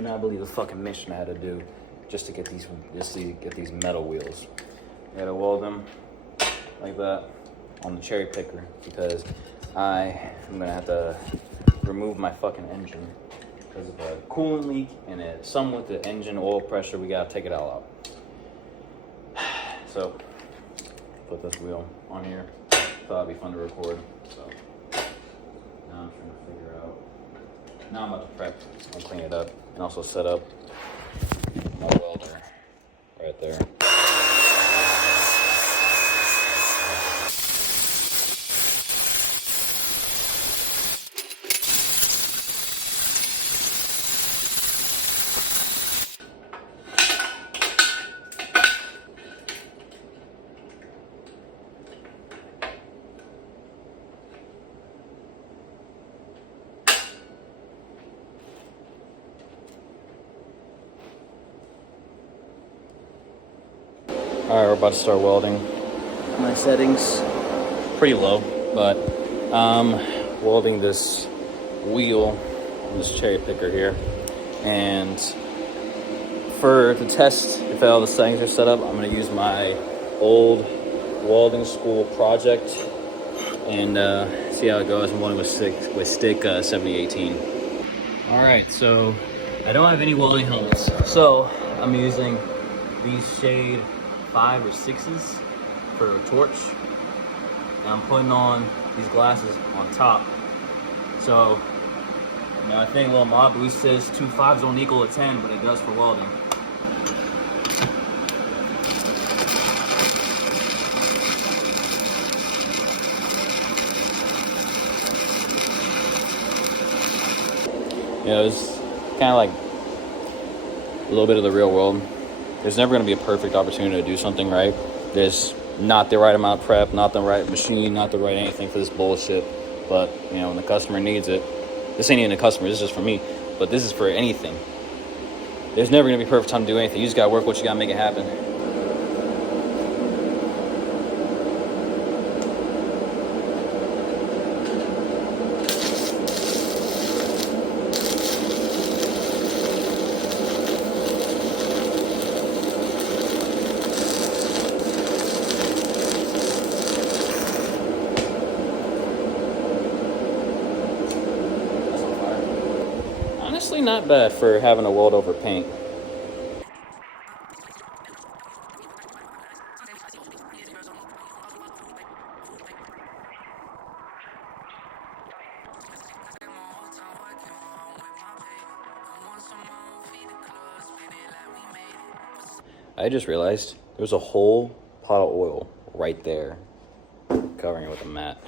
do not believe the fucking mission I had to do just to get these metal wheels. I gotta weld them like that on the cherry picker because I am gonna have to remove my fucking engine because of a coolant leak and some with the engine oil pressure. We gotta take it all out. So put this wheel on here. Thought it'd be fun to record. So now I'm trying to figure out. Now I'm about to prep and clean it up and also set up my welder right there. All right, we're about to start welding. My settings pretty low, but welding this wheel on this cherry picker here. And for the test, if all the settings are set up, I'm gonna use my old welding school project and see how it goes. I'm welding with stick 7018. All right, so I don't have any welding helmets, so I'm using these shade 5 or 6s for a torch. And I'm putting on these glasses on top. So, you know, I think a little mod boost says 2 5s don't equal a 10, but it does for welding. You know, it's kind of like a little bit of the real world. There's never going to be a perfect opportunity to do something right. There's not the right amount of prep, not the right machine, not the right anything for this bullshit. But, you know, when the customer needs it, this ain't even the customer, this is just for me, but this is for anything. There's never going to be a perfect time to do anything. You just got to work what you got to make it happen. Honestly, not bad for having to weld over paint. I just realized there's a whole pot of oil right there, covering it with a mat.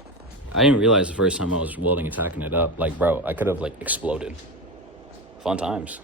I didn't realize the first time I was welding and tacking it up. Like, bro, I could have like exploded. Fun times.